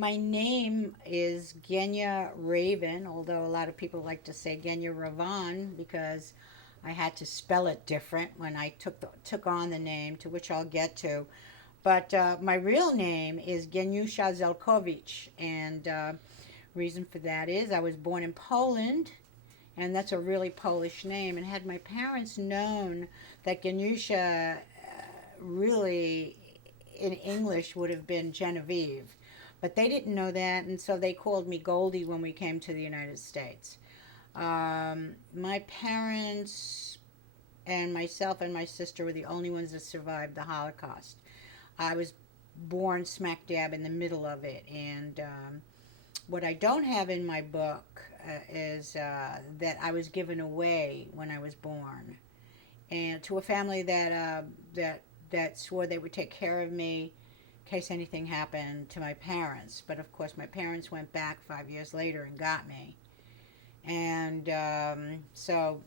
My name is Genya Raven, although a lot of people like to say Genya Ravan because I had to spell it different when I took on the name, to which I'll get to. But my real name is Geniusha Zelkovich, and reason for that is I was born in Poland, and that's a really Polish name. And had my parents known that Geniusha really in English would have been Genevieve, but they didn't know that, and so they called me Goldie when we came to the United States. My parents and myself and my sister were the only ones that survived the Holocaust. I was born smack dab in the middle of it, and what I don't have in my book is that I was given away when I was born, and to a family that swore they would take care of me in case anything happened to my parents. But of course, my parents went back 5 years later and got me, and so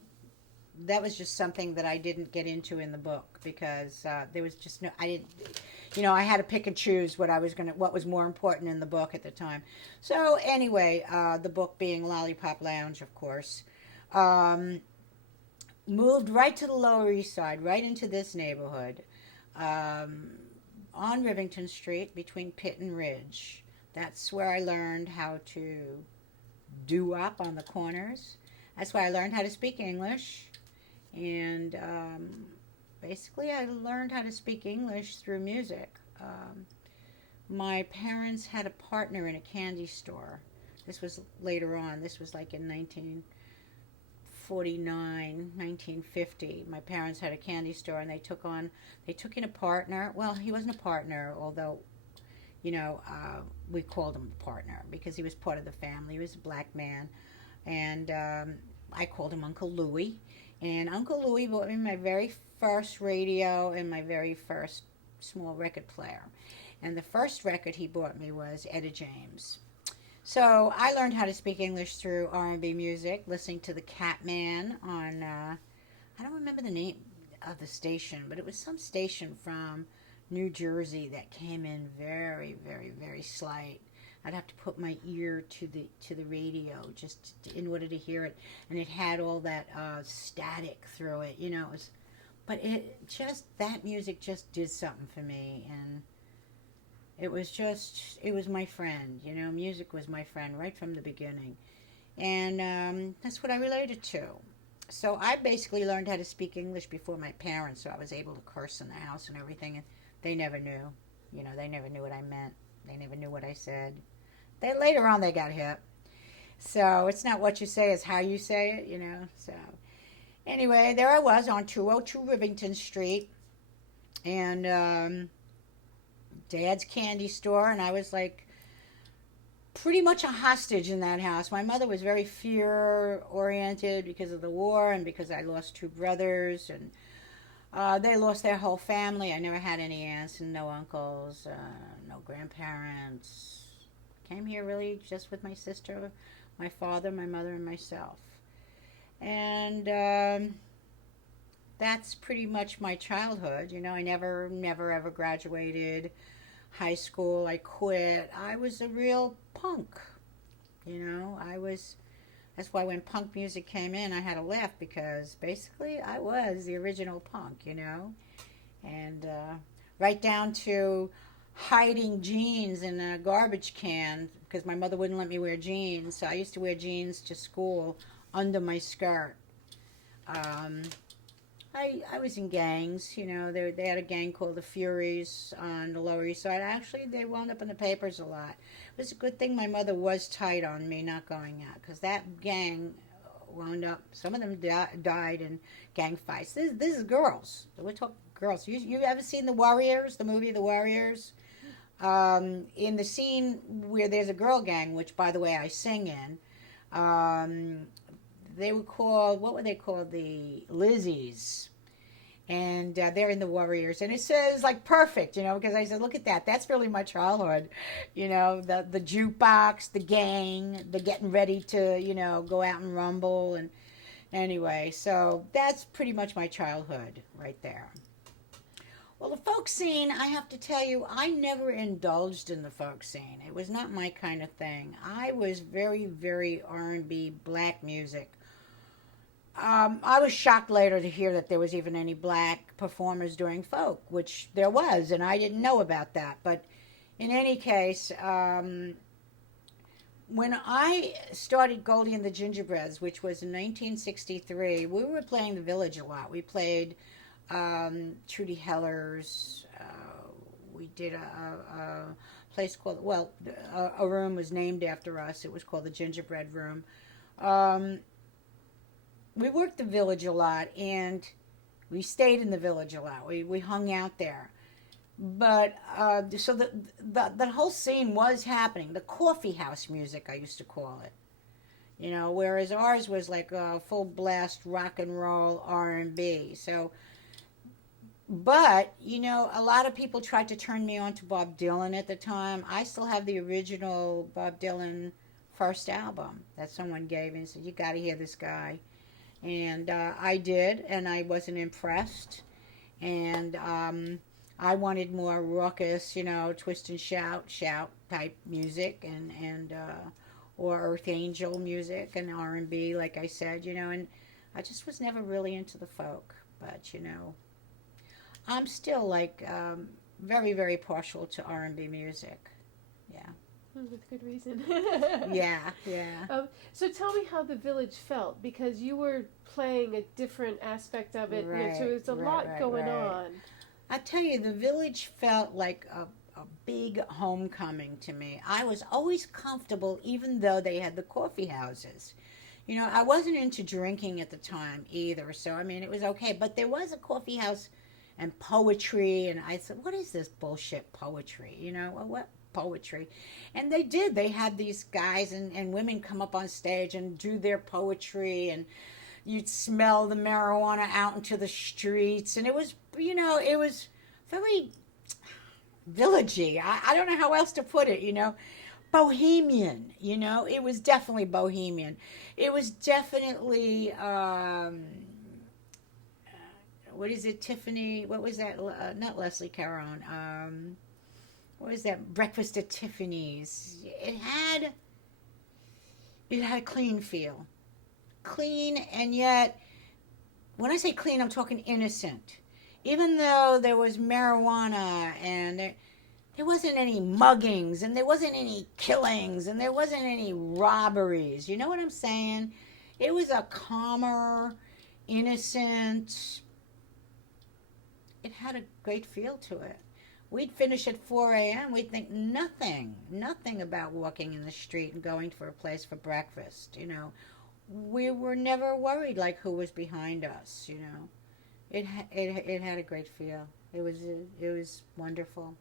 that was just something that I didn't get into in the book because there was just no. I didn't. I had to pick and choose what was more important in the book at the time. So anyway, the book being Lollipop Lounge, of course. Um, Moved right to the Lower East Side, right into this neighborhood, um, on Rivington Street between Pitt and Ridge. That's where I learned how to do up on the corners. That's where I learned how to speak English. And basically, I learned how to speak English through music. My parents had a partner in a candy store. This was later on. This was like in 1949, 1950. My parents had a candy store, and they took in a partner. Well, he wasn't a partner, although we called him a partner because he was part of the family. He was a black man, and I called him Uncle Louie. And Uncle Louie bought me my very first radio and my very first small record player. And the first record he bought me was Etta James. So I learned how to speak English through R&B music, listening to the Catman on, I don't remember the name of the station, but it was some station from New Jersey that came in very, very, very slight. I'd have to put my ear to the radio in order to hear it, and it had all that static through it. But that music just did something for me, and it was my friend. Music was my friend right from the beginning, and that's what I related to. So I basically learned how to speak English before my parents, so I was able to curse in the house and everything, and they never knew. They never knew what I meant. They never knew what I said. Later on, they got hip. So it's not what you say, it's how you say it. So anyway, there I was on 202 Rivington Street, and Dad's candy store, and I was like pretty much a hostage in that house. My mother was very fear oriented because of the war and because I lost two brothers, and they lost their whole family. I never had any aunts and no uncles, no grandparents. Came here really just with my sister, my father, my mother, and myself. And that's pretty much my childhood. I never ever graduated high school. I quit. I was a real punk. I was. That's why when punk music came in, I had to laugh because basically I was the original punk. And right down to hiding jeans in a garbage can because my mother wouldn't let me wear jeans. So I used to wear jeans to school under my skirt. Um, I was in gangs. They had a gang called the Furies on the Lower East Side. Actually, they wound up in the papers a lot. It was a good thing my mother was tight on me not going out because that gang wound up. Some of them died in gang fights. This is girls. We're talking girls. You ever seen The Warriors? The movie The Warriors? In the scene where there's a girl gang, which by the way I sing in, they were called, what were they called? The Lizzies. And they're in the Warriors. And it says like perfect, because I said, look at that. That's really my childhood. The jukebox, the gang, the getting ready to, go out and rumble. And anyway, so that's pretty much my childhood right there. Well, the folk scene, I have to tell you, I never indulged in the folk scene. It was not my kind of thing. I was very, very R&B, black music. I was shocked later to hear that there was even any black performers doing folk, which there was, and I didn't know about that. But in any case, when I started Goldie and the Gingerbreads, which was in 1963, we were playing the Village a lot. We played Trudy Heller's. We did a place called, well, a room was named after us. It was called the Gingerbread Room. Um, we worked the Village a lot, and we stayed in the Village a lot. We hung out there. But so the whole scene was happening. The coffee house music, I used to call it. Whereas ours was like a full blast rock and roll R&B. So, but a lot of people tried to turn me on to Bob Dylan at the time. I still have the original Bob Dylan first album that someone gave me and said, "You got to hear this guy." And I did, and I wasn't impressed. And I wanted more raucous, twist and shout type music, and or Earth Angel music and R&B, like I said, and I just was never really into the folk. But I'm still like very, very partial to R&B music. Yeah. With good reason. Yeah, yeah. So tell me how the Village felt, because you were playing a different aspect of it. Right, So there's a lot going on. I tell you, the Village felt like a big homecoming to me. I was always comfortable, even though they had the coffee houses. I wasn't into drinking at the time either, so I mean, it was okay. But there was a coffee house and poetry, and I said, "What is this bullshit poetry?" What poetry? And they did. They had these guys and women come up on stage and do their poetry, and you'd smell the marijuana out into the streets, and it was very villagey. I don't know how else to put it, bohemian. It was definitely bohemian. It was definitely what is it, Tiffany? What was that? Not Leslie Caron. What was that? Breakfast at Tiffany's. It had a clean feel, clean, and yet when I say clean, I'm talking innocent. Even though there was marijuana and there wasn't any muggings and there wasn't any killings and there wasn't any robberies. You know what I'm saying? It was a calmer, innocent. It had a great feel to it. We'd finish at 4 a.m. We'd think nothing about walking in the street and going for a place for breakfast. We were never worried like who was behind us. It had a great feel. It was wonderful.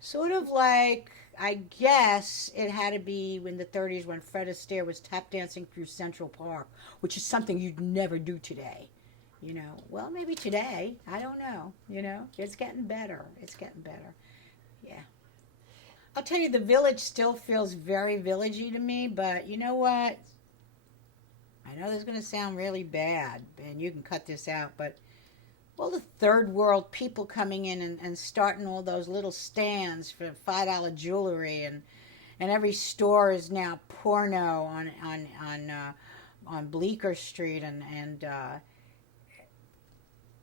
Sort of like, I guess it had to be in the 30s when Fred Astaire was tap dancing through Central Park, which is something you'd never do today. Well, maybe today. I don't know. It's getting better. It's getting better. Yeah. I'll tell you, the Village still feels very villagey to me, but you know what? I know this is going to sound really bad, and you can cut this out, but all the third world people coming in and starting all those little stands for $5 jewelry, and every store is now porno on Bleecker Street, and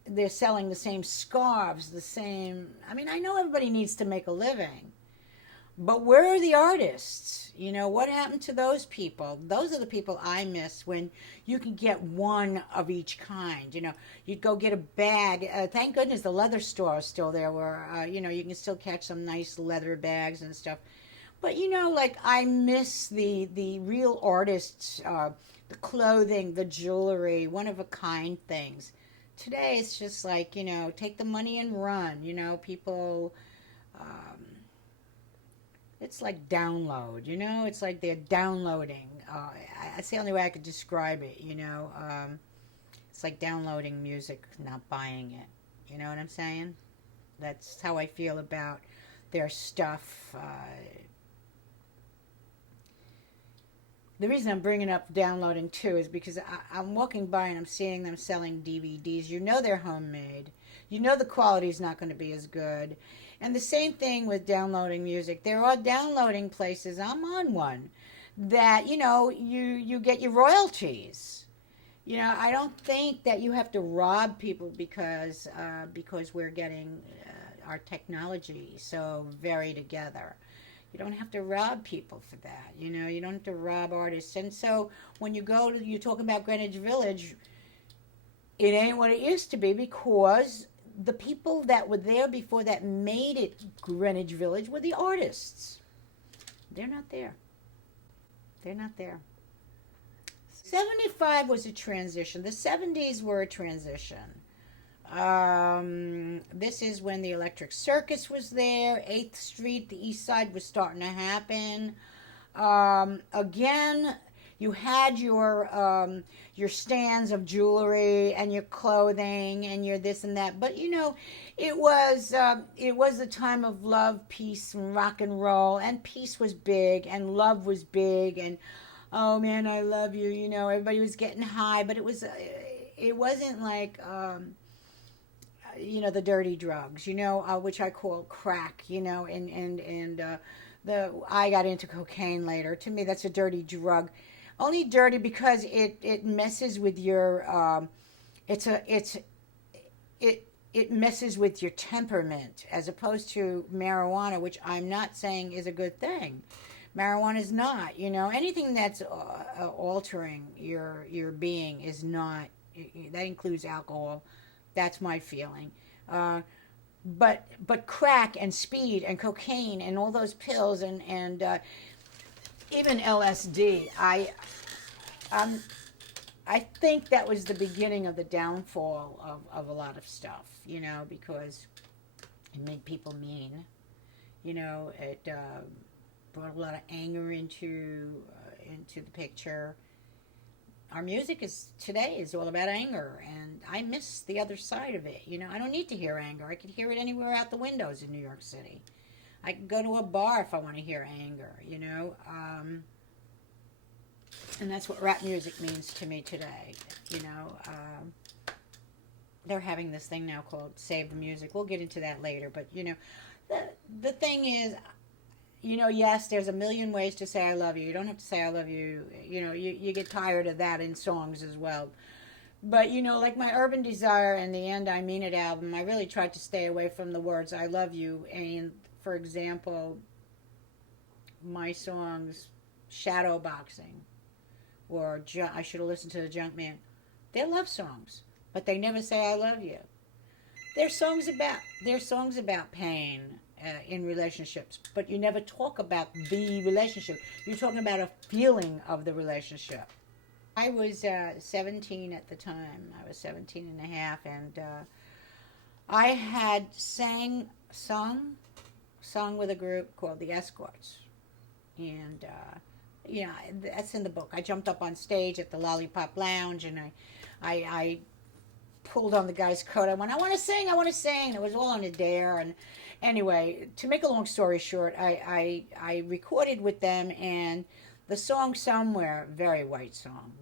they're selling the same scarves, the same. I mean, I know everybody needs to make a living, but where are the artists? What happened to those people? Those are the people I miss when you can get one of each kind. You'd go get a bag. Thank goodness the leather store is still there where, you can still catch some nice leather bags and stuff. But, like I miss the real artists, the clothing, the jewelry, one-of-a-kind things. Today it's just like, take the money and run. People... It's like download, It's like they're downloading. That's the only way I could describe it, It's like downloading music, not buying it. You know what I'm saying? That's how I feel about their stuff. the reason I'm bringing up downloading too is because I'm walking by and I'm seeing them selling DVDs. You know they're homemade. You know the quality's not going to be as good. And the same thing with downloading music. There are downloading places. I'm on one that you get your royalties. I don't think that you have to rob people because we're getting our technology so very together. You don't have to rob people for that. You don't have to rob artists. And so when you talk about Greenwich Village, it ain't what it used to be because the people that were there before that made it Greenwich Village were the artists. They're not there. They're not there. 75 was a transition. The 70s were a transition. This is when the Electric Circus was there. 8th Street, the East Side was starting to happen. Again, you had your stands of jewelry and your clothing and your this and that. But it was a time of love, peace, and rock and roll. And peace was big, and love was big, and oh man, I love you. Everybody was getting high, but it wasn't like the dirty drugs, which I call crack, I got into cocaine later. To me, that's a dirty drug. Only dirty because it messes with your it messes with your temperament as opposed to marijuana, which I'm not saying is a good thing. Marijuana is not, anything that's altering your being is not. That includes alcohol. That's my feeling. But crack and speed and cocaine and all those pills and even LSD. I think that was the beginning of the downfall of a lot of stuff. Because it made people mean. It brought a lot of anger into the picture. Our music today is all about anger, and I miss the other side of it. I don't need to hear anger. I could hear it anywhere out the windows in New York City. I could go to a bar if I want to hear anger. And that's what rap music means to me today. They're having this thing now called Save the Music. We'll get into that later, but the thing is. Yes, there's a million ways to say I love you. You don't have to say I love you. You get tired of that in songs as well. But, like my Urban Desire and the End I Mean It album, I really tried to stay away from the words I love you. And, for example, my songs Shadow Boxing or I Should Have Listened to the Junk Man, they're love songs, but they never say I love you. They're songs about pain. In relationships, but you never talk about the relationship. You're talking about a feeling of the relationship. I was 17 at the time. I was 17 and a half, and I had sung with a group called the Escorts. And, that's in the book. I jumped up on stage at the Lollipop Lounge, and I pulled on the guy's coat. I went, I want to sing. It was all on a dare, and anyway, to make a long story short, I recorded with them, and the song Somewhere, very white song,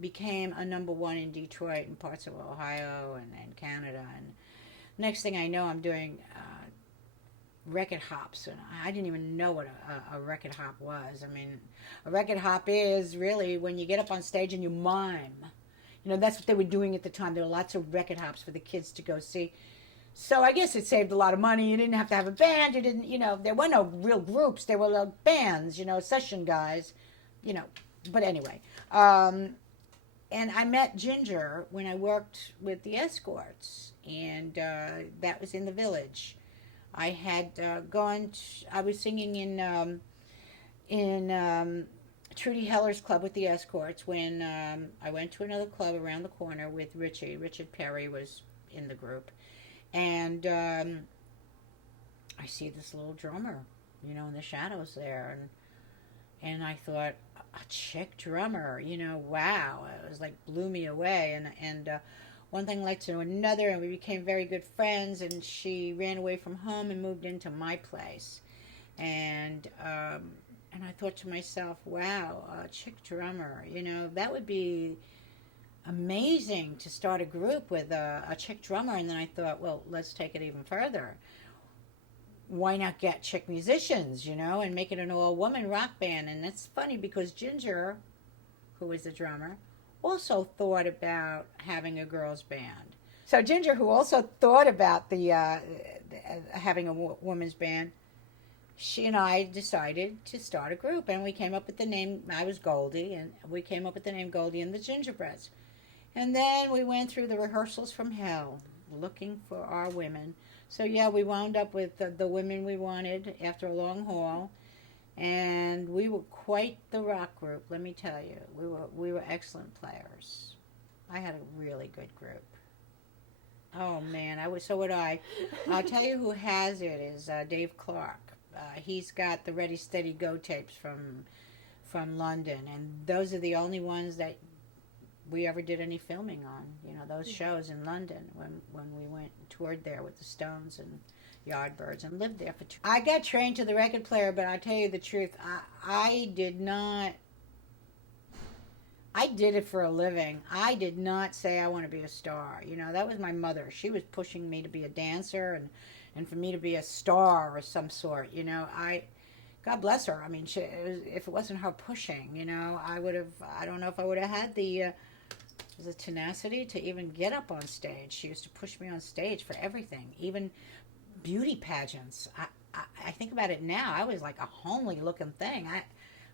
became a number one in Detroit and parts of Ohio and Canada. And next thing I know, I'm doing record hops, and I didn't even know what a record hop was. I mean, a record hop is really when you get up on stage and you mime. That's what they were doing at the time. There were lots of record hops for the kids to go see. So I guess it saved a lot of money. You didn't have to have a band. You didn't, there were no real groups. There were bands, session guys, But anyway, and I met Ginger when I worked with the Escorts, and that was in the Village. I had I was singing in Trudy Heller's club with the Escorts when I went to another club around the corner with Richie. Richard Perry was in the group. And I see this little drummer, in the shadows there. And I thought, a chick drummer, wow. It was like blew me away. And one thing led to another, and we became very good friends. And she ran away from home and moved into my place. And And I thought to myself, wow, a chick drummer, that would be amazing to start a group with a chick drummer. And then I thought, well, let's take it even further. Why not get chick musicians, and make it an all-woman rock band? And it's funny because Ginger, who was the drummer, also thought about having a girls' band. So Ginger, who also thought about the having a woman's band, she and I decided to start a group, and we came up with the name. I was Goldie, and we came up with the name Goldie and the Gingerbreads. And then we went through the rehearsals from hell, looking for our women. So yeah, we wound up with the women we wanted after a long haul, and we were quite the rock group. Let me tell you, we were excellent players. I had a really good group. Oh man, I was so would I. I'll tell you who has it is Dave Clark. He's got the Ready Steady Go tapes from London, and those are the only ones that we ever did any filming on. Those shows in London when we went and toured there with the Stones and Yardbirds and lived there for 2. I got trained to the record player, but I tell you the truth, I did not. I did it for a living. I did not say I want to be a star. That was my mother. She was pushing me to be a dancer and for me to be a star or some sort. God bless her. I mean, if it wasn't her pushing, I would have. I don't know if I would have had the tenacity to even get up on stage. She used to push me on stage for everything, even beauty pageants. I think about it now. I was like a homely looking thing.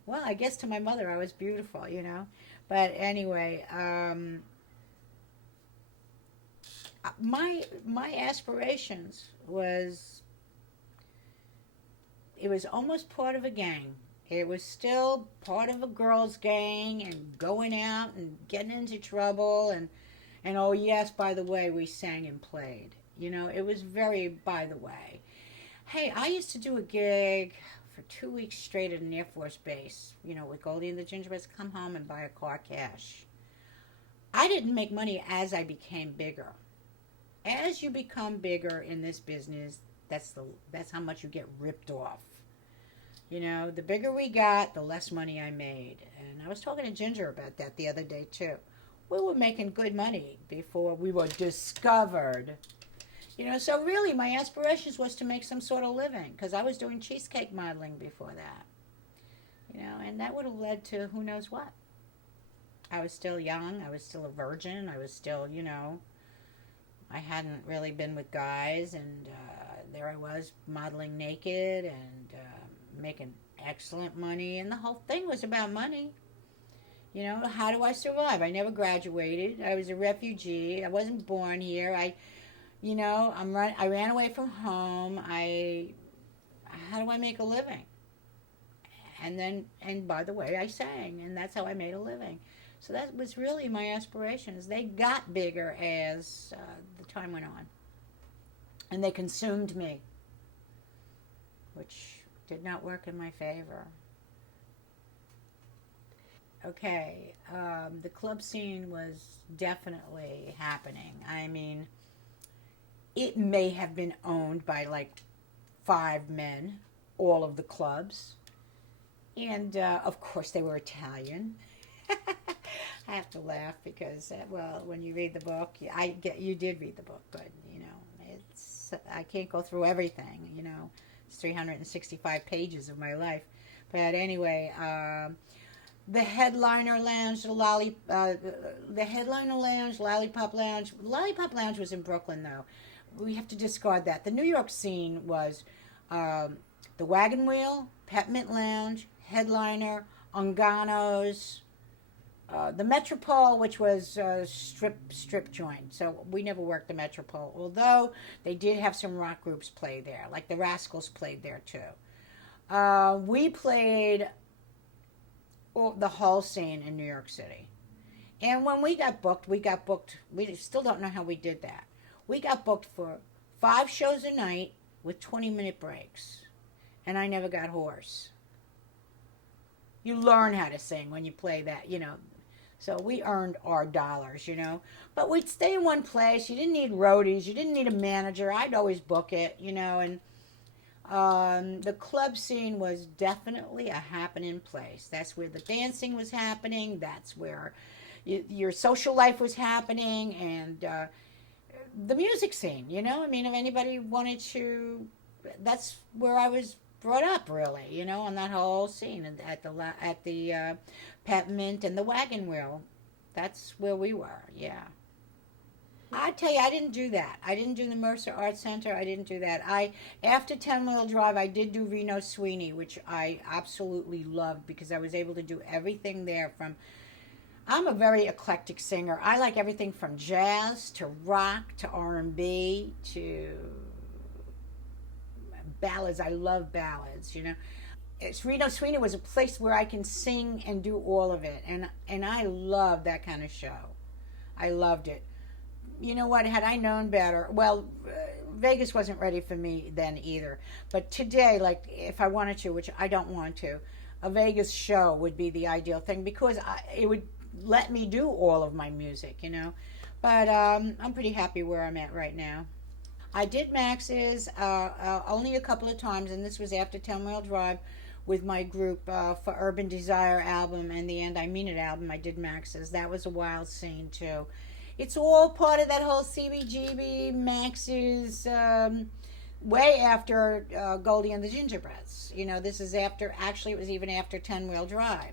I guess to my mother I was beautiful, But anyway, my aspirations it was almost part of a gang. It was still part of a girls' gang and going out and getting into trouble and oh yes, by the way, we sang and played. It was very by the way. Hey, I used to do a gig for 2 weeks straight at an Air Force base, with Goldie and the Gingerbreads, come home and buy a car cash. I didn't make money as I became bigger. As you become bigger in this business, that's how much you get ripped off. The bigger we got, the less money I made. And I was talking to Ginger about that the other day too. We were making good money before we were discovered. So really my aspirations was to make some sort of living because I was doing cheesecake modeling before that. And that would have led to who knows what. I was still young. I was still a virgin. I was still, I hadn't really been with guys. And there I was modeling naked and making excellent money. And the whole thing was about money. How do I survive? I never graduated. I was a refugee. I wasn't born here. I ran away from home. How do I make a living? And by the way, I sang, and that's how I made a living. So that was really my aspirations. They got bigger as the time went on, and they consumed me, which did not work in my favor. Okay, the club scene was definitely happening. I mean, it may have been owned by like 5 men, all of the clubs. And of course they were Italian. I have to laugh because, when you read the book, you did read the book, but I can't go through everything. It's 365 pages of my life. But anyway, the Headliner Lounge, the Headliner Lounge, Lollipop Lounge. Lollipop Lounge was in Brooklyn, though. We have to discard that. The New York scene was the Wagon Wheel, Peppermint Lounge, Headliner, Ungano's, the Metropole, which was a strip joint. So we never worked the Metropole, although they did have some rock groups play there, like the Rascals played there too. We played the whole scene in New York City. And when we got booked, we still don't know how we did that. We got booked for 5 shows a night with 20-minute breaks. And I never got hoarse. You learn how to sing when you play that, So we earned our dollars, But we'd stay in one place. You didn't need roadies. You didn't need a manager. I'd always book it, and The club scene was definitely a happening place. That's where the dancing was happening. That's where your social life was happening, and the music scene. I mean, if anybody wanted to, that's where I was brought up, really. On that whole scene at the Peppermint and the Wagon Wheel. That's where we were. Yeah. I tell you, I didn't do that. I didn't do the Mercer Art Center. I didn't do that. After 10 Wheel Drive, I did do Reno Sweeney, which I absolutely loved because I was able to do everything there. I'm a very eclectic singer. I like everything from jazz to rock to R&B to ballads. I love ballads. It's Reno Sweeney was a place where I can sing and do all of it, and I love that kind of show. I loved it. You know what? Had I known better, well, Vegas wasn't ready for me then either. But today, like if I wanted to, which I don't want to, a Vegas show would be the ideal thing because it would let me do all of my music. But I'm pretty happy where I'm at right now. I did Max's only a couple of times, and this was after 10 Wheel Drive with my group for Urban Desire album and the And I Mean It album. I did Max's. That was a wild scene, too. It's all part of that whole CBGB Max's way after Goldie and the Gingerbreads. This is after, actually, it was even after 10 Wheel Drive.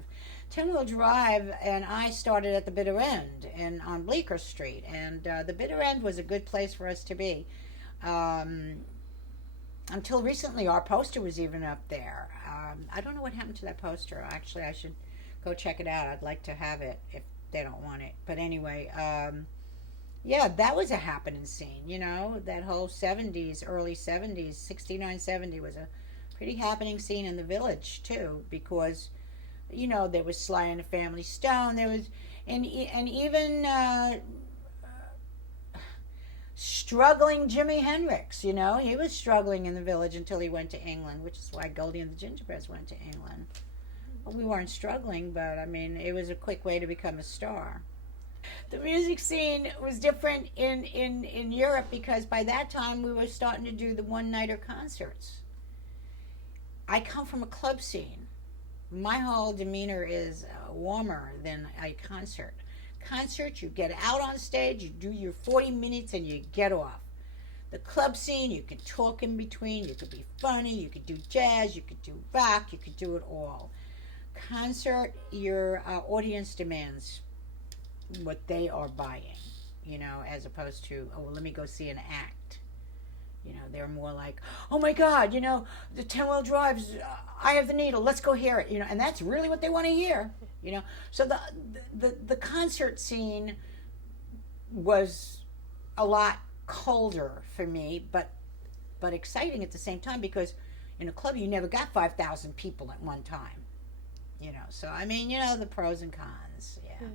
10 Wheel Drive and I started at the Bitter End on Bleecker Street, and the Bitter End was a good place for us to be. Until recently, our poster was even up there. I don't know what happened to that poster. Actually, I should go check it out. I'd like to have it if they don't want it. But anyway, yeah, that was a happening scene. That whole 70s, early 70s, 69, 70 was a pretty happening scene in the village, too, because, there was Sly and the Family Stone. There was, and even struggling Jimi Hendrix, he was struggling in the village until he went to England, which is why Goldie and the Gingerbreads went to England. Well, we weren't struggling, but I mean, it was a quick way to become a star. The music scene was different in Europe because by that time we were starting to do the one-nighter concerts. I come from a club scene. My whole demeanor is warmer than a concert. Concert, you get out on stage, you do your 40 minutes, and you get off. The club scene, you can talk in between, you could be funny, you could do jazz, you could do rock, you could do it all. Concert, your audience demands what they are buying, as opposed to, oh, well, let me go see an act. They're more like, oh my God, the 10 Wheel Drive's I Have the Needle, let's go hear it, and that's really what they want to hear, So the concert scene was a lot colder for me, but exciting at the same time because in a club you never got 5,000 people at one time, So I mean, the pros and cons, yeah.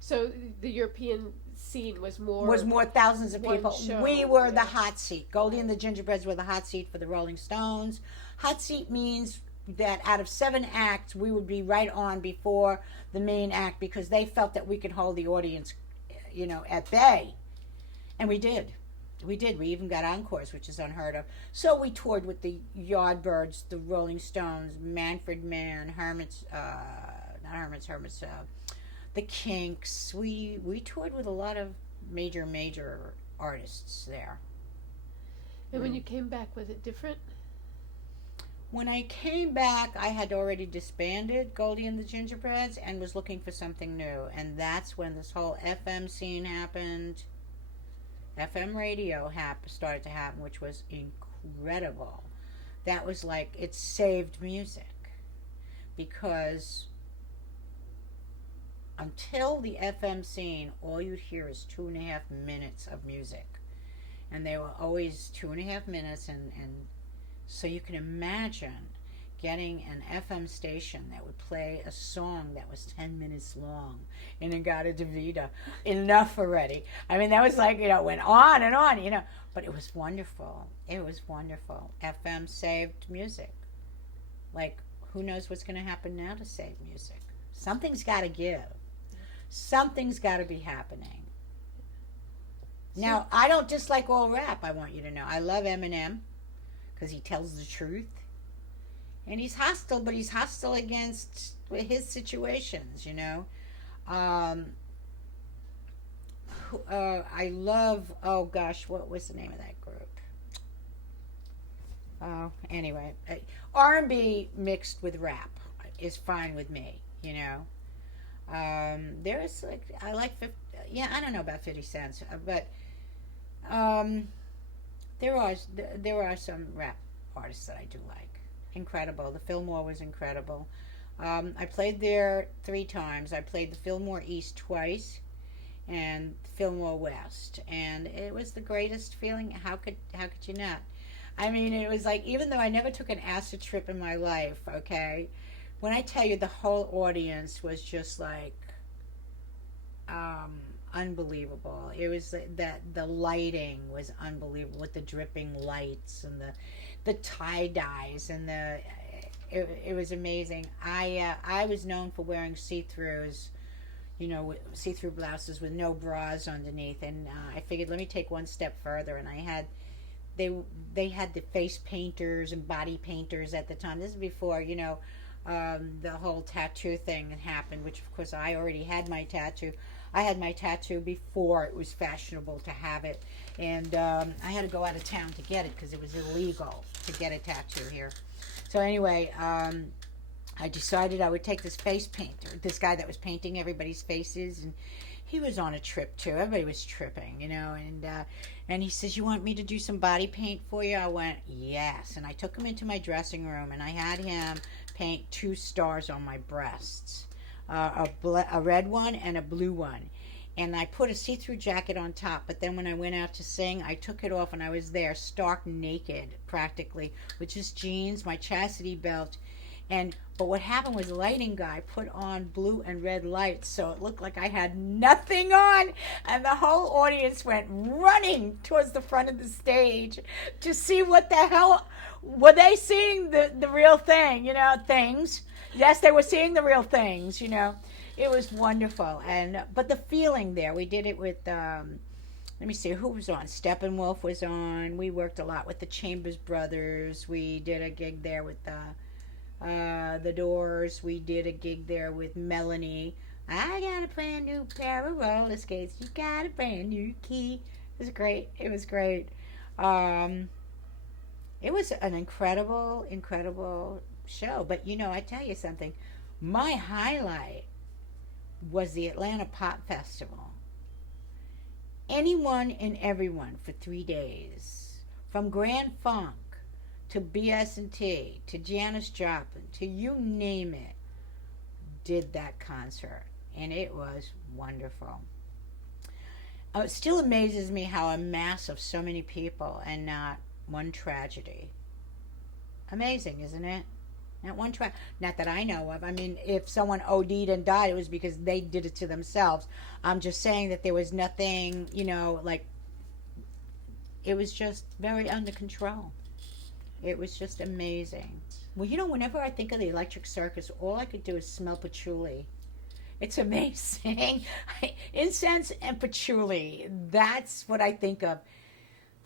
So the European scene was more thousands of people. Show, we were the hot seat. Goldie and the Gingerbreads were the hot seat for the Rolling Stones. Hot seat means that out of 7 acts, we would be right on before the main act because they felt that we could hold the audience, at bay. And we did. We did. We even got encores, which is unheard of. So we toured with the Yardbirds, the Rolling Stones, Manfred Mann, Hermits, the Kinks. We toured with a lot of major artists there. And when you came back, was it different? When I came back, I had already disbanded Goldie and the Gingerbreads and was looking for something new. And that's when this whole FM scene happened. FM radio started to happen, which was incredible. That was like, it saved music. Because until the FM scene, all you'd hear is 2.5 minutes of music. And they were always 2.5 minutes, and so you can imagine getting an FM station that would play a song that was 10 minutes long in Agata Davida. Enough already. I mean, that was like, went on and on, but it was wonderful. It was wonderful. FM saved music. Like, who knows what's going to happen now to save music? Something's got to give. Something's got to be happening. Now, I don't dislike all rap, I want you to know. I love Eminem, because he tells the truth. And he's hostile, but he's hostile against his situations, you know. Um, I love, oh gosh, what was the name of that group? Oh, anyway, R&B mixed with rap is fine with me, you know. There's like, I like 50, yeah, I don't know about 50 cents, but um, there are some rap artists that I do like. Incredible. The Fillmore was incredible. I played there 3 times. I played the Fillmore East twice and Fillmore West, and it was the greatest feeling. How could you not? I mean, it was like, even though I never took an acid trip in my life, okay, when I tell you the whole audience was just like um, unbelievable. It was that the lighting was unbelievable with the dripping lights and the tie dyes and it was amazing. I was known for wearing see-throughs, you know, see-through blouses with no bras underneath, and I figured, let me take one step further, and I had they they had the face painters and body painters at the time. This is before, you know, the whole tattoo thing had happened, which of course I already had my tattoo. I had my tattoo before it was fashionable to have it, and I had to go out of town to get it because it was illegal to get a tattoo here. So anyway, I decided I would take this face painter, this guy that was painting everybody's faces, and he was on a trip too. Everybody was tripping, you know, and he says, "You want me to do some body paint for you?" I went, "Yes," and I took him into my dressing room, and I had him paint 2 stars on my breasts, a red one and a blue one. And I put a see-through jacket on top, but then when I went out to sing, I took it off, and I was there stark naked, practically, with just jeans, my chastity belt, but what happened was the lighting guy put on blue and red lights, so it looked like I had nothing on, and the whole audience went running towards the front of the stage to see what the hell were they seeing, the real thing, you know, things. Yes, they were seeing the real things, you know. It was wonderful, but the feeling there. We did it with. Let me see who was on. Steppenwolf was on. We worked a lot with the Chambers Brothers. We did a gig there with the Doors. We did a gig there with Melanie. I got a brand new pair of roller skates. You got a brand new key. It was great. It was great. Um, it was an incredible, incredible show. But you know, I tell you something. My highlight was the Atlanta Pop Festival. Anyone and everyone for 3 days, from Grand Funk to BS&T to Janis Joplin to you name it, did that concert, and it was wonderful. It still amazes me how a mass of so many people and not one tragedy. Amazing, isn't it? Not one not that I know of. I mean, if someone OD'd and died, it was because they did it to themselves. I'm just saying that there was nothing, you know, like, it was just very under control. It was just amazing. Well, you know, whenever I think of the Electric Circus, all I could do is smell patchouli. It's amazing. Incense and patchouli. That's what I think of.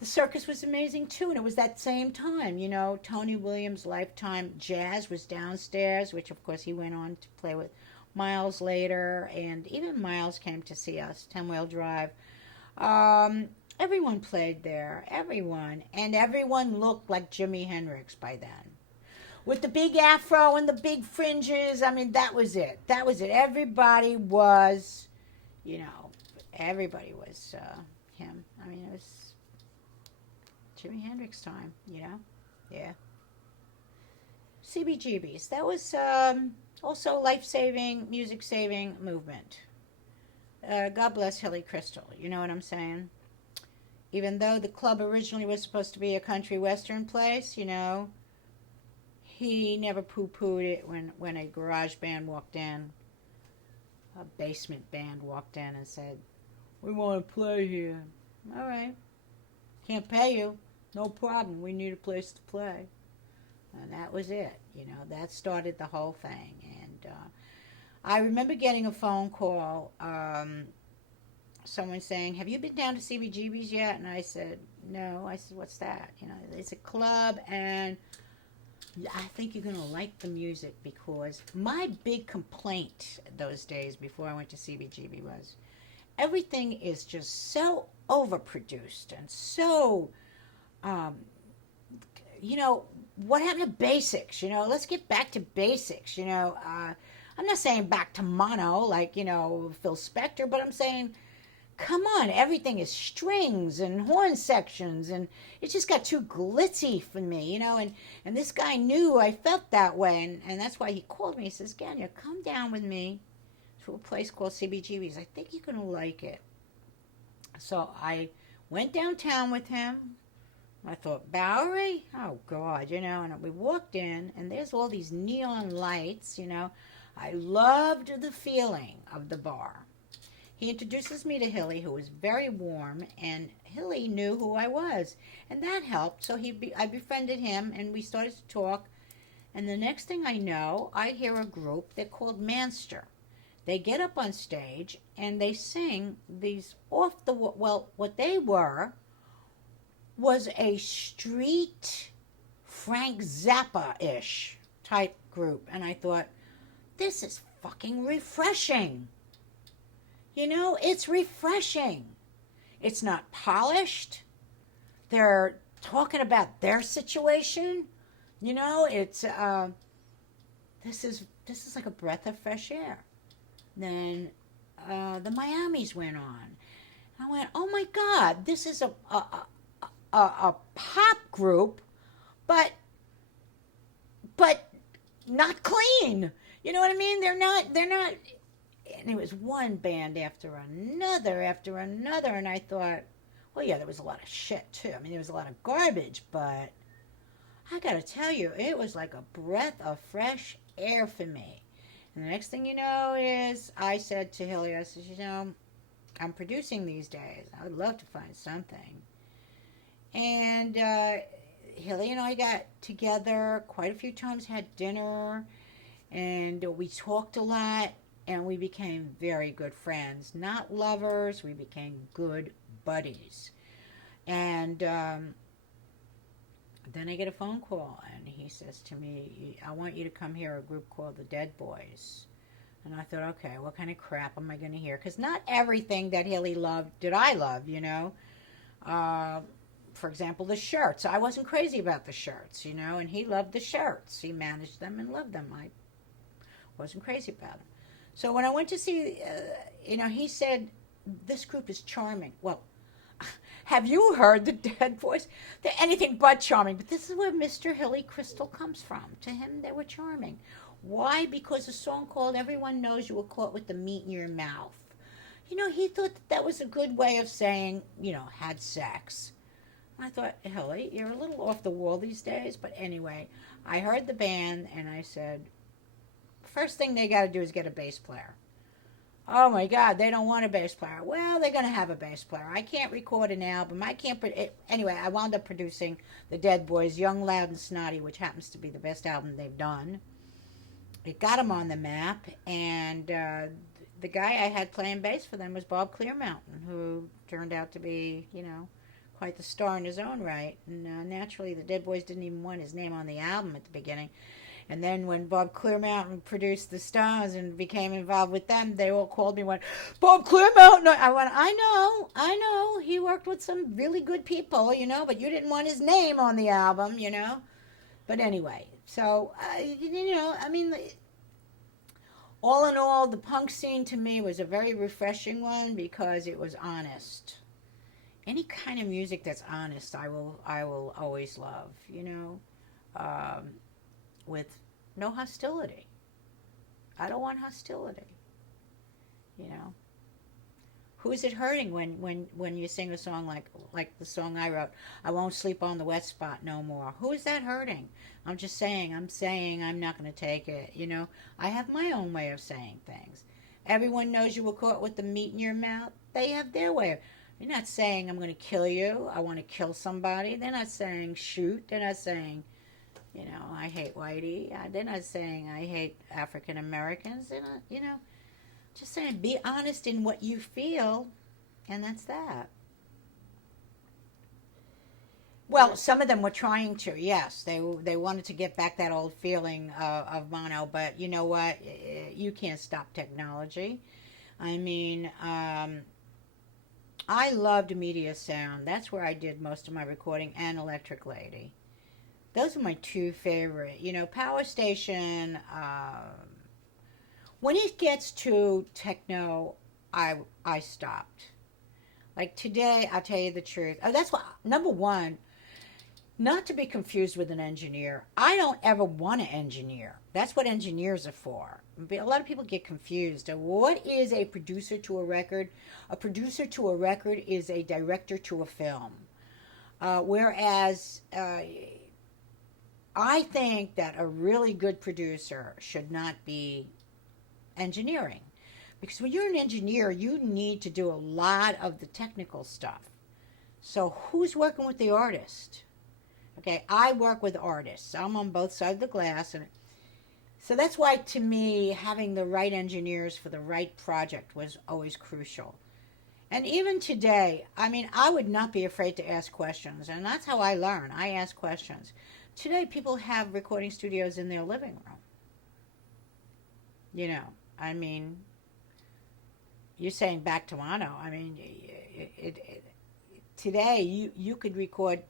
The circus was amazing too, and it was that same time, you know. Tony Williams' Lifetime Jazz was downstairs, which of course he went on to play with Miles later, and even Miles came to see us, 10 Wheel Drive. Everyone played there, everyone, and everyone looked like Jimi Hendrix by then. With the big afro and the big fringes, I mean, that was it. That was it. Everybody was, you know, everybody was him. I mean, it was Jimi Hendrix time, you know? Yeah. CBGBs. That was also life-saving, music-saving movement. God bless Hilly Crystal, you know what I'm saying? Even though the club originally was supposed to be a country western place, you know, he never poo-pooed it when a garage band walked in, a basement band walked in and said, "We want to play here." All right. Can't pay you. No problem. We need a place to play. And that was it. You know, that started the whole thing. And I remember getting a phone call someone saying, "Have you been down to CBGB's yet?" And I said, "No." I said, "What's that?" It's a club, and I think you're gonna like the music because my big complaint those days before I went to CBGB was everything is just so overproduced and so, um, what happened to basics? Let's get back to basics. I'm not saying back to mono like Phil Spector, but I'm saying come on, everything is strings and horn sections, and it just got too glitzy for me, and this guy knew I felt that way, and that's why he called me. He says, "Genya, come down with me to a place called CBGB's. I think you're going to like it." So I went downtown with him. I thought, Bowery? Oh, God, and we walked in, and there's all these neon lights. I loved the feeling of the bar. He introduces me to Hilly, who was very warm, and Hilly knew who I was, and that helped. So I befriended him, and we started to talk. And the next thing I know, I hear a group. They're called Manster. They get up on stage and they sing these what they were was a street Frank Zappa-ish type group, and I thought, this is fucking refreshing. It's refreshing. It's not polished. They're talking about their situation. It's this is like a breath of fresh air. Then the Miamis went on. I went, oh my God, this is a pop group, but not clean. You know what I mean? They're not. And it was one band after another, and I thought, well, yeah, there was a lot of shit too. I mean, there was a lot of garbage, but I gotta tell you, it was like a breath of fresh air for me. And the next thing you know is I said to Hilly, I said, I'm producing these days. I would love to find something. And Hilly and I got together quite a few times, had dinner, and we talked a lot. And we became very good friends. Not lovers, we became good buddies. And then I get a phone call, and he says to me, I want you to come hear a group called the Dead Boys. And I thought, okay, what kind of crap am I going to hear? Because not everything that Hilly loved did I love, For example, the shirts. I wasn't crazy about the shirts, and he loved the shirts. He managed them and loved them. I wasn't crazy about them. So when I went to see, he said, this group is charming. Well, have you heard the Dead Boys? They're anything but charming. But this is where Mr. Hilly Crystal comes from. To him, they were charming. Why? Because a song called Everyone Knows You Were Caught with the Meat in Your Mouth. He thought that was a good way of saying, had sex. I thought, Hilly, you're a little off the wall these days. But anyway, I heard the band, and I said, first thing they got to do is get a bass player. Oh my God, they don't want a bass player. Well, they're going to have a bass player. I can't record an album. Anyway, I wound up producing the Dead Boys' Young, Loud, and Snotty, which happens to be the best album they've done. It got them on the map, and the guy I had playing bass for them was Bob Clearmountain, who turned out to be, quite the star in his own right. And naturally, the Dead Boys didn't even want his name on the album at the beginning. And then when Bob Clearmountain produced the Stones and became involved with them, they all called me and went, Bob Clearmountain. I went, I know. He worked with some really good people, but you didn't want his name on the album, But anyway, so, I mean, all in all, the punk scene to me was a very refreshing one because it was honest. Any kind of music that's honest, I will always love, with no hostility. I don't want hostility. Who is it hurting when you sing a song like the song I wrote, I won't sleep on the wet spot no more? Who is that hurting? I'm just saying I'm not going to take it. I have my own way of saying things. Everyone knows you were caught with the meat in your mouth. They have their way of. They're not saying I'm going to kill you. I want to kill somebody. They're not saying shoot. They're not saying I hate whitey. They're not saying I hate African Americans. They're not, just saying be honest in what you feel And that's that. Well, some of them were trying to. Yes, they wanted to get back that old feeling of mono, but you know what? You can't stop technology. I mean, I loved Media Sound. That's where I did most of my recording, and Electric Lady. Those are my two favorite. You know, Power Station. When it gets to techno, I stopped. Like today, I'll tell you the truth. Oh, that's why number one, not to be confused with an engineer. I don't ever want to engineer. That's what engineers are for. A lot of people get confused. What is a producer to a record? A producer to a record is a director to a film. Whereas I think that a really good producer should not be engineering. Because when you're an engineer, you need to do a lot of the technical stuff. So who's working with the artist? Okay, I work with artists. I'm on both sides of the glass, and so that's why, to me, having the right engineers for the right project was always crucial. And even today, I mean, I would not be afraid to ask questions, and that's how I learn. I ask questions. Today, people have recording studios in their living room. You know, I mean, you're saying back to mono. I mean, today you could record,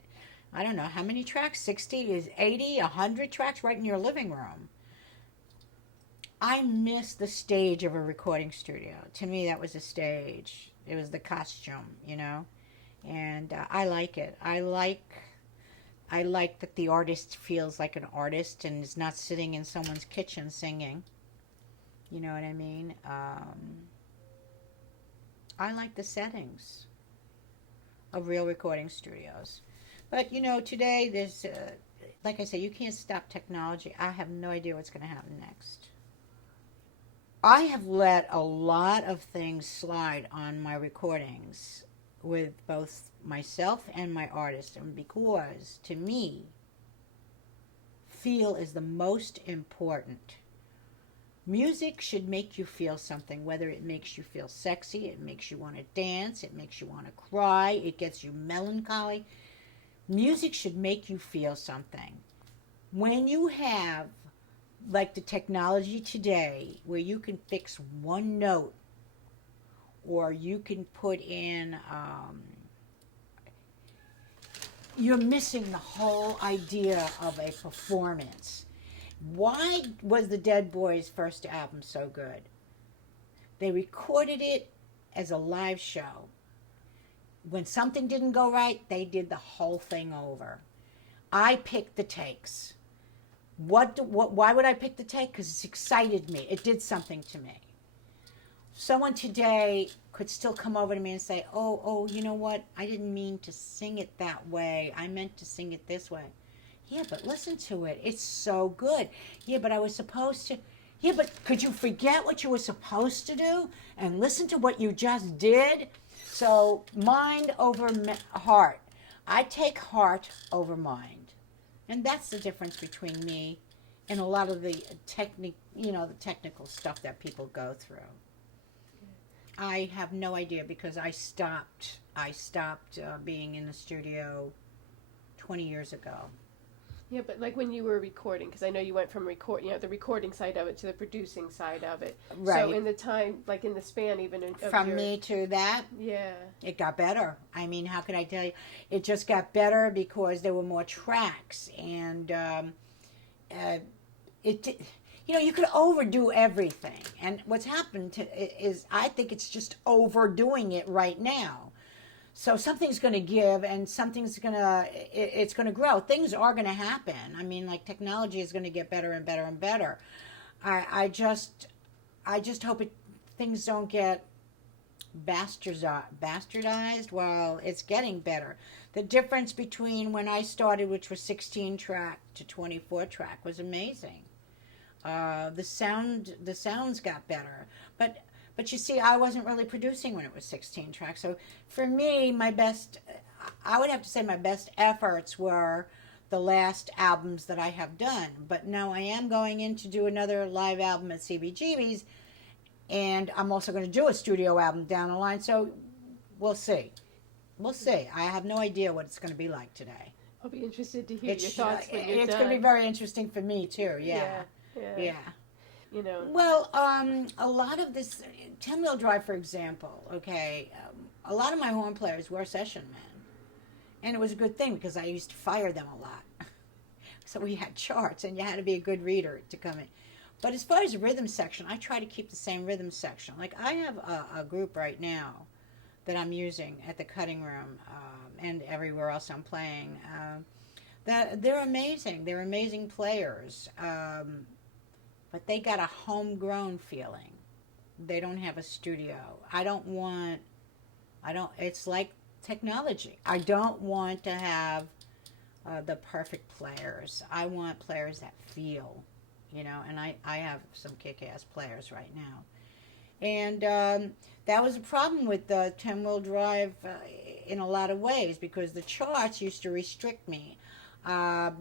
I don't know how many tracks, 60 is 80, 100 tracks right in your living room. I miss the stage of a recording studio. To me, that was a stage. It was the costume, you know, and I like it. I like that the artist feels like an artist and is not sitting in someone's kitchen singing. You know what I mean? I like the settings of real recording studios. But, you know, today there's, like I say, you can't stop technology. I have no idea what's going to happen next. I have let a lot of things slide on my recordings with both myself and my artist. And because, to me, feel is the most important. Music should make you feel something, whether it makes you feel sexy, it makes you want to dance, it makes you want to cry, it gets you melancholy. Music should make you feel something. When you have, like the technology today, where you can fix one note, or you can put in, you're missing the whole idea of a performance. Why was the Dead Boys' first album so good? They recorded it as a live show. When something didn't go right, they did the whole thing over. I picked the takes. Why would I pick the take? Because it excited me. It did something to me. Someone today could still come over to me and say, oh, you know what? I didn't mean to sing it that way. I meant to sing it this way. Yeah, but listen to it. It's so good. Yeah, but I was supposed to. Yeah, but could you forget what you were supposed to do and listen to what you just did? So mind over heart. I take heart over mind. And that's the difference between me and a lot of the the technical stuff that people go through. I have no idea because I stopped being in the studio 20 years ago. Yeah, but like when you were recording, because I know you went from the recording side of it to the producing side of it. Right. So in the time, like in the span even From me to that, yeah, it got better. I mean, how can I tell you? It just got better because there were more tracks, and you could overdo everything. And what's happened is I think it's just overdoing it right now. So something's going to give, and it's going to grow. Things are going to happen. I mean, like technology is going to get better and better and better. I just hope things don't get bastardized. Well, it's getting better. The difference between when I started, which was 16 track to 24 track, was amazing. The sounds got better, but you see, I wasn't really producing when it was 16 tracks. So for me, I would have to say my best efforts were the last albums that I have done. But now I am going in to do another live album at CBGB's, and I'm also going to do a studio album down the line. So We'll see. We'll see. I have no idea what it's going to be like today. I'll be interested to hear your thoughts when you're it's done. going to be very interesting for me too. Yeah. Yeah. You know. Well, a lot of this 10-wheel drive, for example. Okay, a lot of my horn players were session men, and it was a good thing because I used to fire them a lot. So we had charts, and you had to be a good reader to come in. But as far as the rhythm section, I try to keep the same rhythm section. Like I have a group right now that I'm using at the cutting room and everywhere else I'm playing. That they're amazing. They're amazing players, but they got a homegrown feeling. They don't have a studio. I don't want. I don't. It's like technology. I don't want to have the perfect players. I want players that feel, and I have some kick-ass players right now. And that was a problem with the 10-wheel drive in a lot of ways because the charts used to restrict me.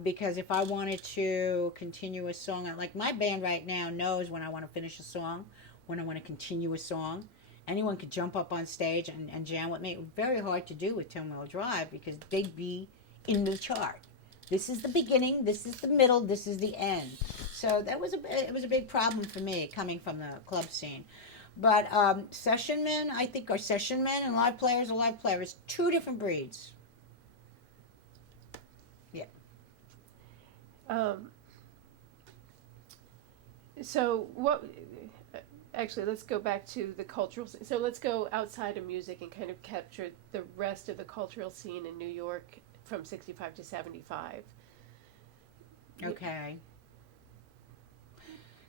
Because if I wanted to continue a song, like my band right now knows when I want to finish a song, when I want to continue a song. Anyone could jump up on stage and jam with me. It was very hard to do with 10-wheel drive because they'd be in the chart. This is the beginning, this is the middle, this is the end. So it was a big problem for me coming from the club scene. But session men, I think, are session men, and live players are live players. Two different breeds. Yeah. So what? Actually, let's go back to the cultural scene. So let's go outside of music and kind of capture the rest of the cultural scene in New York from 65 to 75. Okay.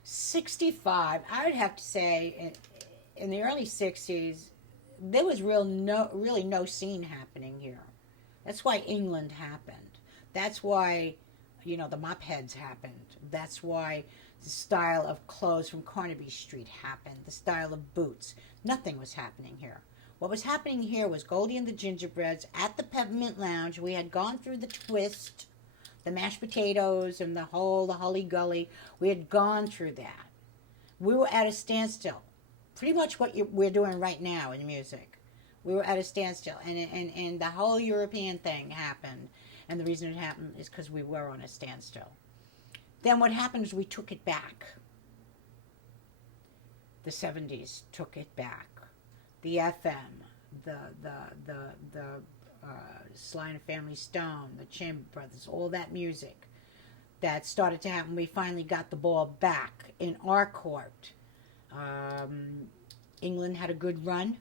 65, I would have to say, in the early 60s, there was really no scene happening here. That's why England happened. That's why, the mop heads happened. That's why the style of clothes from Carnaby Street happened. The style of boots. Nothing was happening here. What was happening here was Goldie and the Gingerbreads at the Peppermint Lounge. We had gone through the twist, the mashed potatoes, and the Hully Gully. We had gone through that. We were at a standstill. Pretty much what we're doing right now in music. We were at a standstill. And the whole European thing happened. And the reason it happened is because we were on a standstill. Then what happened is we took it back. The 70s took it back. The FM, the Sly and Family Stone, the Chamber Brothers, all that music that started to happen. We finally got the ball back in our court. England had a good run,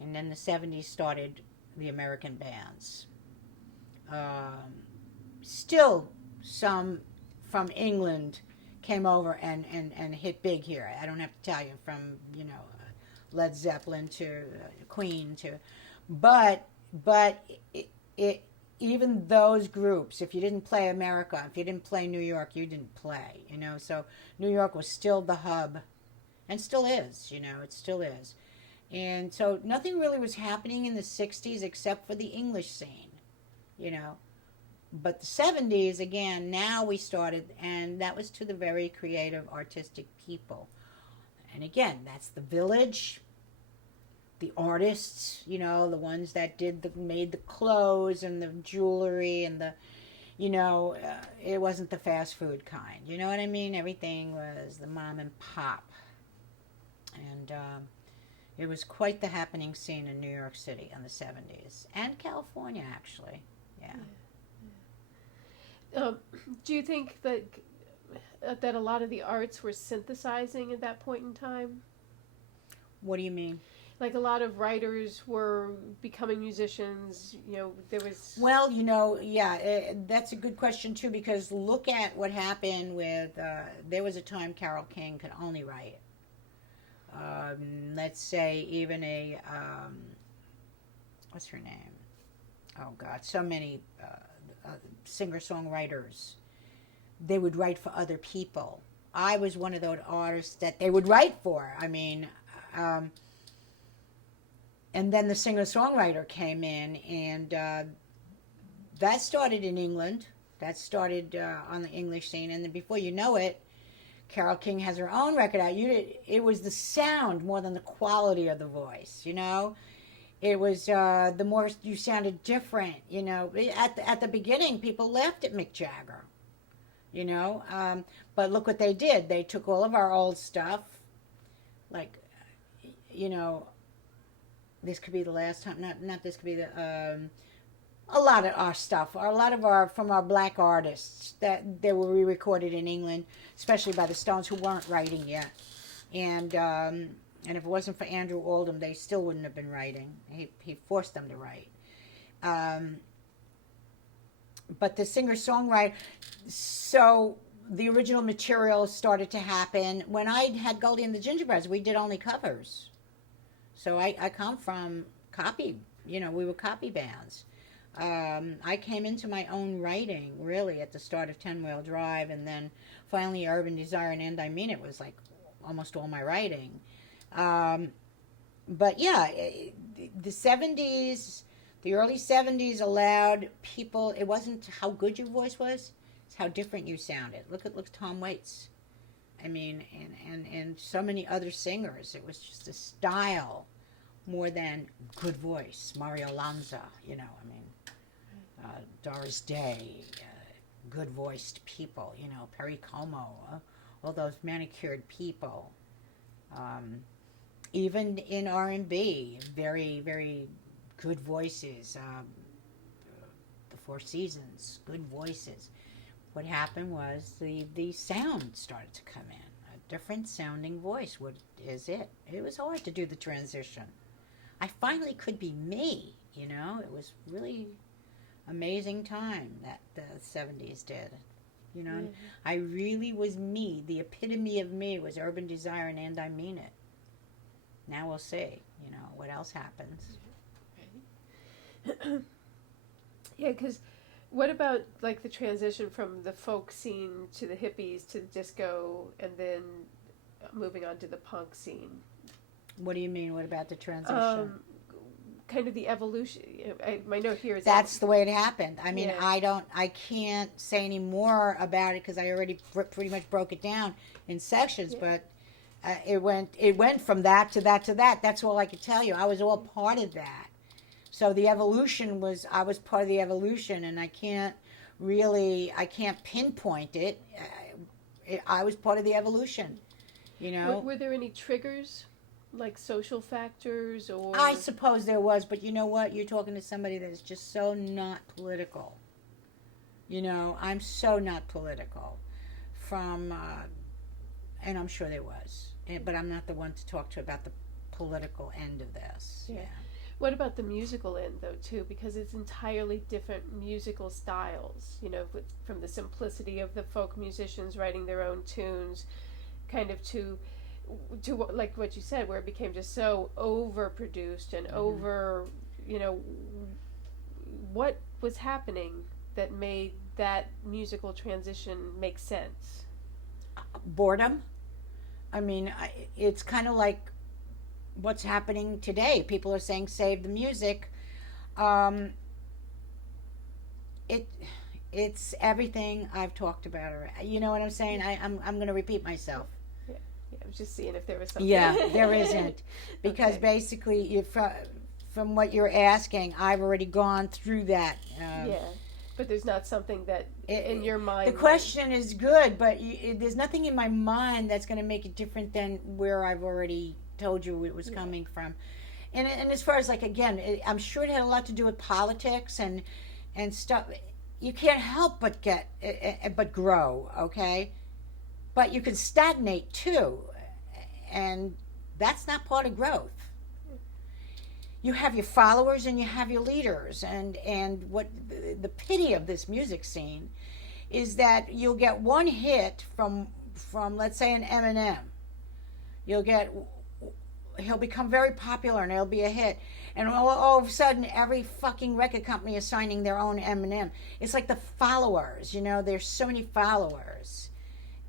and then the 70s started the American bands. Still, some from England came over and hit big here. I don't have to tell you, from Led Zeppelin to Queen to, but even those groups, if you didn't play America, if you didn't play New York, you didn't play. So New York was still the hub, and still is. It still is. And so nothing really was happening in the 60s except for the English scene. But the 70s, again, now we started, and that was to the very creative, artistic people. And again, that's the village, the artists, the ones that made the clothes and the jewelry and the, it wasn't the fast food kind. You know what I mean? Everything was the mom and pop. And it was quite the happening scene in New York City in the 70s. And California, actually. Yeah. Do you think that a lot of the arts were synthesizing at that point in time? What do you mean? Like a lot of writers were becoming musicians. There was. Well, that's a good question too, because look at what happened with. There was a time Carole King could only write. Let's say even what's her name? Oh God, so many. Singer-songwriters, they would write for other people. I was one of those artists that they would write for. I mean, and then the singer-songwriter came in, and that started in England. That started on the English scene, and then before you know it, Carole King has her own record out. It was the sound more than the quality of the voice, It was the more you sounded different. At the beginning, people laughed at Mick Jagger. You know, but look what they did. They took all of our old stuff, like, you know, this could be the last time. Not this could be the. A lot of our stuff, a lot of our from our black artists that they were re-recorded in England, especially by the Stones, who weren't writing yet, and if it wasn't for Andrew Oldham, they still wouldn't have been writing. He forced them to write. But the singer-songwriter, so the original material started to happen when I had Goldie and the Gingerbreads. We did only covers, so I come from copy. We were copy bands. I came into my own writing really at the start of 10 Wheel Drive, and then finally Urban Desire and I Mean It was like almost all my writing. But yeah, the 70s, the early 70s allowed people, it wasn't how good your voice was, it's how different you sounded. Look at Tom Waits. I mean, and so many other singers. It was just a style more than good voice. Mario Lanza, Doris Day, good-voiced people, Perry Como, all those manicured people. Even in R&B, very, very good voices. The Four Seasons, good voices. What happened was the sound started to come in. A different sounding voice. What is it? It was hard to do the transition. I finally could be me, It was really amazing time that the 70s did. Mm-hmm. I really was me. The epitome of me was Urban Desire and I Mean It. Now we'll see, what else happens. Right. Yeah, because what about like the transition from the folk scene to the hippies to the disco and then moving on to the punk scene? What do you mean? What about the transition? Kind of the evolution. My note here is that's the way it happened. I mean, yeah. I can't say any more about it because I already pretty much broke it down in sections. Yeah. But it went from that to that to that. That's all I could tell you. I was all part of that. So the evolution I was part of the evolution, and I can't pinpoint it. I was part of the evolution. Were there any triggers? Like social factors or... I suppose there was, but you know what? You're talking to somebody that is just so not political. I'm so not political. And I'm sure there was. But I'm not the one to talk to about the political end of this. Yeah. What about the musical end, though, too? Because it's entirely different musical styles, from the simplicity of the folk musicians writing their own tunes, kind of to like what you said, where it became just so overproduced and over, what was happening that made that musical transition make sense? Boredom. I mean, it's kind of like what's happening today. People are saying save the music. It's everything I've talked about already. You know what I'm saying? I'm going to repeat myself. I was just seeing if there was something. Yeah, there isn't. Because basically, from what you're asking, I've already gone through that. But there's not something that in your mind... The question is good, but there's nothing in my mind that's going to make it different than where I've already told you it was coming from. And as far as, like, again, I'm sure it had a lot to do with politics and stuff. You can't help but grow, okay? But you can stagnate too, and that's not part of growth. You have your followers and you have your leaders, and what the pity of this music scene is that you'll get one hit from let's say an Eminem. He'll become very popular and it'll be a hit, and all of a sudden every fucking record company is signing their own Eminem. It's like the followers, there's so many followers.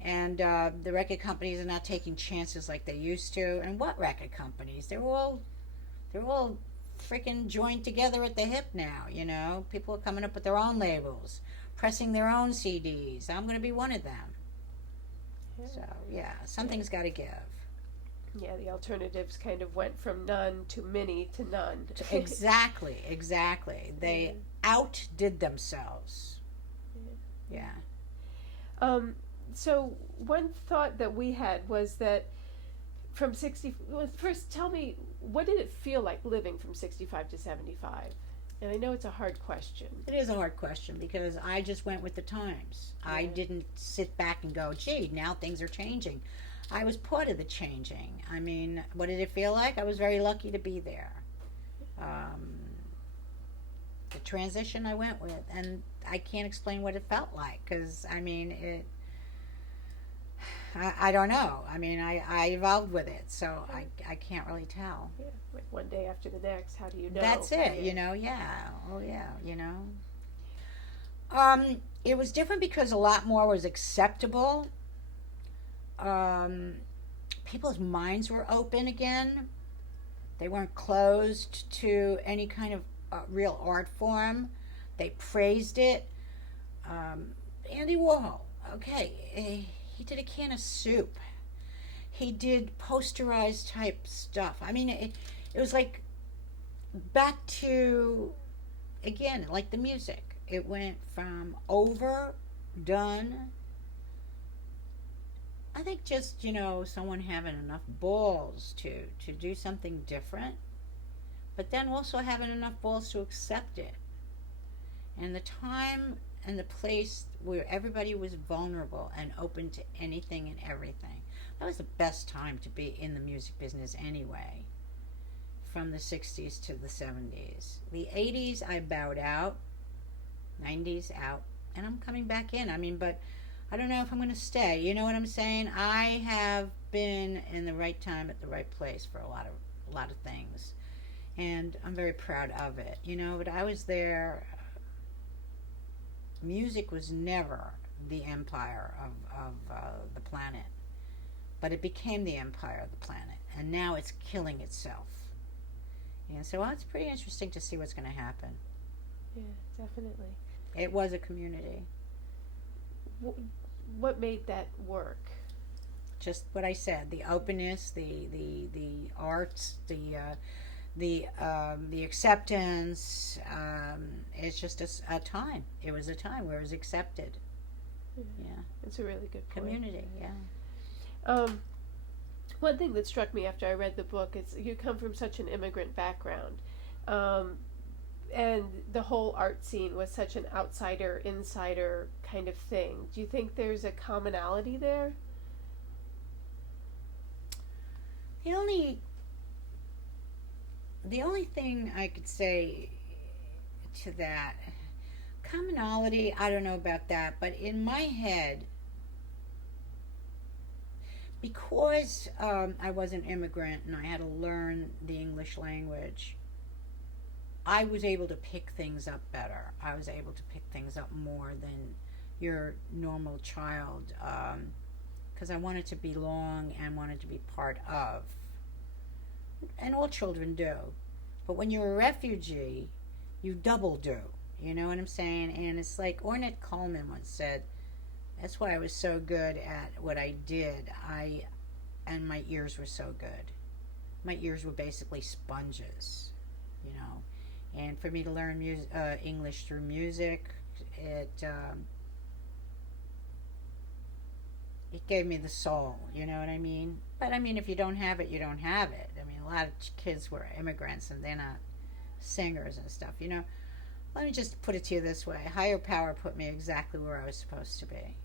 And the record companies are not taking chances like they used to. And what record companies? They're all freaking joined together at the hip now, People are coming up with their own labels, pressing their own CDs. I'm going to be one of them. Yeah. So, yeah, something's got to give. Yeah, the alternatives kind of went from none to many to none. Exactly, exactly. They outdid themselves. Yeah. Yeah. So one thought that we had was that from 60, well, first tell me, what did it feel like living from 65 to 75? And I know it's a hard question. It is a hard question because I just went with the times. I Yeah. didn't sit back and go, gee, now things are changing. I was part of the changing. I mean, what did it feel like? I was very lucky to be there. Um, the transition I went with, and I can't explain what it felt like because, I mean, I don't know. I mean, I evolved with it, so I can't really tell. Yeah, like one day after the next, how do you know? That's it, Yeah. you know, yeah. Oh, yeah, you know. It was different because a lot more was acceptable. Um, People's minds were open again. They weren't closed to any kind of real art form. They praised it. Andy Warhol, okay, he did a can of soup. He did posterized type stuff. I mean, it was like back to, again, like the music. It went from overdone. I think just, you know, someone having enough balls to do something different, but then also having enough balls to accept it. And the time and the place where everybody was vulnerable and open to anything and everything. That was the best time to be in the music business anyway, from the 60s to the 70s. The 80s, I bowed out, 90s out, and I'm coming back in. I mean, but I don't know if I'm going to stay. You know what I'm saying? I have been in the right time at the right place for a lot of things, and I'm very proud of it. You know, but I was there. Music was never the empire of the planet, but it became the empire of the planet, and now it's killing itself. And so it's pretty interesting to see what's going to happen. Yeah, definitely. It was a community. What made that work? Just what I said: the openness, the arts, the acceptance. It's just a time. It was a time where it was accepted. Yeah, It's a really good point. community. Yeah. One thing that struck me after I read the book is you come from such an immigrant background, and the whole art scene was such an outsider insider kind of thing. Do you think there's a commonality there? The only thing I could say to that commonality, I don't know about that, but in my head, because I was an immigrant and I had to learn the English language, I was able to pick things up better. I was able to pick things up more than your normal child, because I wanted to belong and wanted to be part of. And all children do. But when you're a refugee, you double do. You know what I'm saying? And it's like Ornette Coleman once said, that's why I was so good at what I did. And my ears were so good. My ears were basically sponges, you know. And for me to learn English through music, it gave me the soul, you know what I mean? But I mean, if you don't have it, you don't have it. I mean, a lot of kids were immigrants and they're not singers and stuff, you know. Let me just put it to you this way. Higher power put me exactly where I was supposed to be.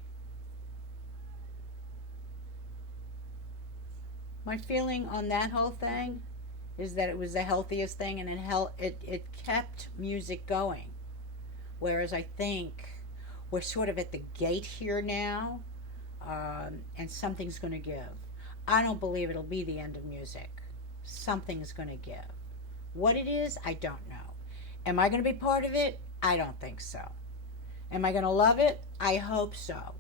My feeling on that whole thing is that it was the healthiest thing, and it kept music going. Whereas I think we're sort of at the gate here now, and something's going to give. I don't believe it'll be the end of music. Something's going to give. What it is, I don't know. Am I going to be part of it? I don't think so. Am I going to love it? I hope so.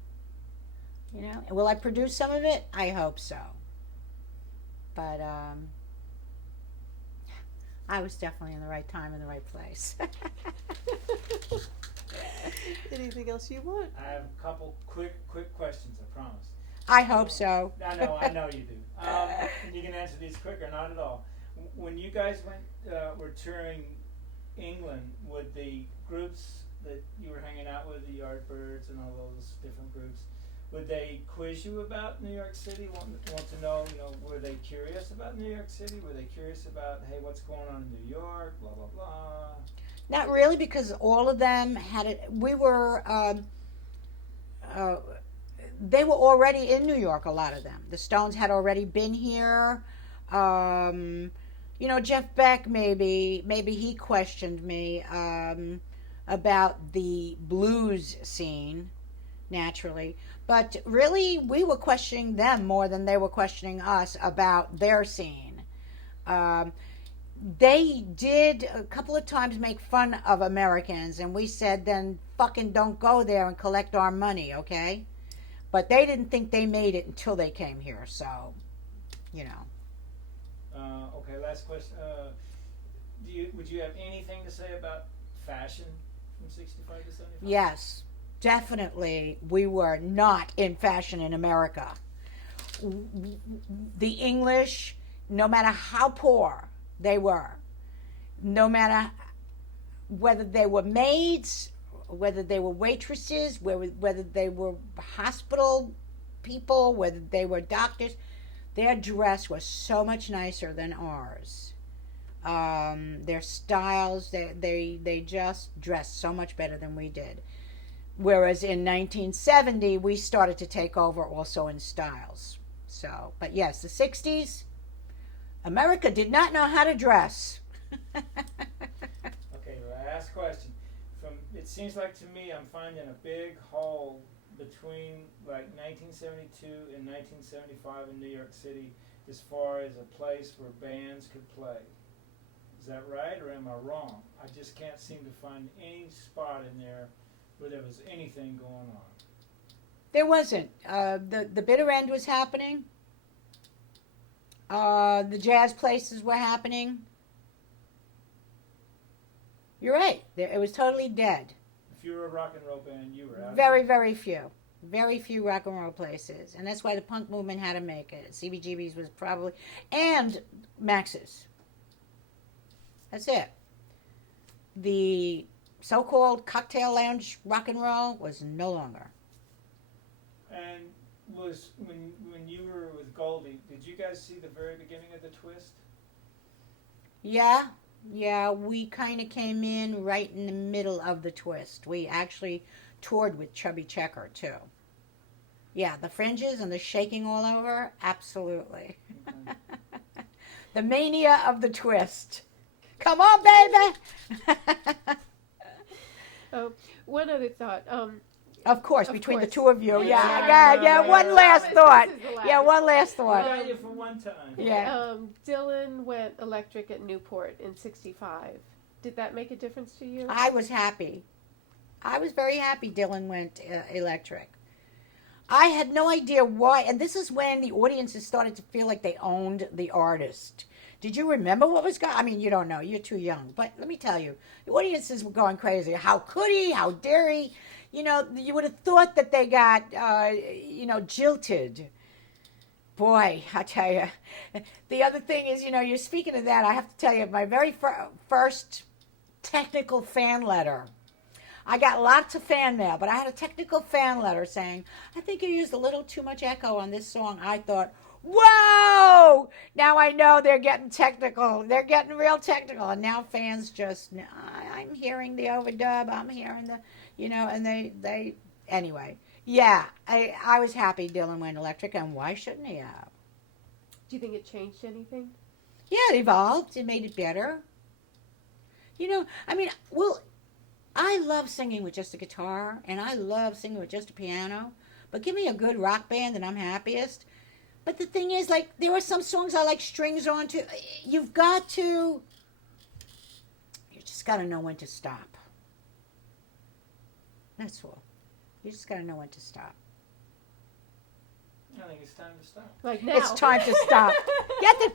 You know, will I produce some of it? I hope so. But I was definitely in the right time in the right place. Anything else you want? I have a couple quick questions, I promise. I hope so. I know you do. And you can answer these quicker, not at all. When you guys were touring England, would the groups that you were hanging out with, the Yardbirds and all those different groups, would they quiz you about New York City? Want to know, were they curious about New York City? Were they curious about, hey, what's going on in New York? Blah blah blah. Not really, because all of them had it. Uh, they were already in New York. A lot of them. The Stones had already been here. Jeff Beck, maybe he questioned me about the blues scene, naturally. But really, we were questioning them more than they were questioning us about their scene. They did a couple of times make fun of Americans, and we said, then fucking don't go there and collect our money, okay? But they didn't think they made it until they came here, so, Okay, last question. Would you have anything to say about fashion from 65 to 75? Yes, definitely we were not in fashion in America. The English, no matter how poor they were, no matter whether they were maids, whether they were waitresses, whether they were hospital people, whether they were doctors, their dress was so much nicer than ours. Their styles, they just dressed so much better than we did. Whereas in 1970, we started to take over also in styles. So, but yes, the 60s, America did not know how to dress. Okay, last question. It seems like to me I'm finding a big hole between like 1972 and 1975 in New York City as far as a place where bands could play. Is that right, or am I wrong? I just can't seem to find any spot in there where there was anything going on. There wasn't. The bitter end was happening. The jazz places were happening. You're right. It was totally dead. If you were a rock and roll band, you were out. Very, very few. Very few rock and roll places. And that's why the punk movement had to make it. CBGB's was probably... And Max's. That's it. The so-called cocktail lounge rock and roll was no longer. And was when you were with Goldie, did you guys see the very beginning of the Twist? Yeah, we kind of came in right in the middle of the Twist. We actually toured with Chubby Checker, too. Yeah, the fringes and the shaking all over, absolutely. Okay. The mania of the Twist. Come on, baby! One other thought. Of course, between the two of you. Yeah, one last thought. Yeah, one last thought. I got you for one time. Yeah. Dylan went electric at Newport in 65. Did that make a difference to you? I was happy. I was very happy Dylan went electric. I had no idea why, and this is when the audiences started to feel like they owned the artist. Did you remember what was going on? I mean, you don't know. You're too young. But let me tell you, the audiences were going crazy. How could he? How dare he? You would have thought that they got, jilted. Boy, I tell you. The other thing is, you're speaking of that, I have to tell you, my very first technical fan letter. I got lots of fan mail, but I had a technical fan letter saying, I think you used a little too much echo on this song. I thought, whoa! Now I know they're getting technical. They're getting real technical. And now fans just, I'm hearing the overdub. I'm hearing the, and they anyway. Yeah, I was happy Dylan went electric, and why shouldn't he have? Do you think it changed anything? Yeah, it evolved. It made it better. I love singing with just a guitar, and I love singing with just a piano. But give me a good rock band, and I'm happiest. But the thing is, like, there are some songs I like strings on to. You just got to know when to stop. That's all. You just got to know when to stop. I think it's time to stop. Like now. It's time to stop. Get the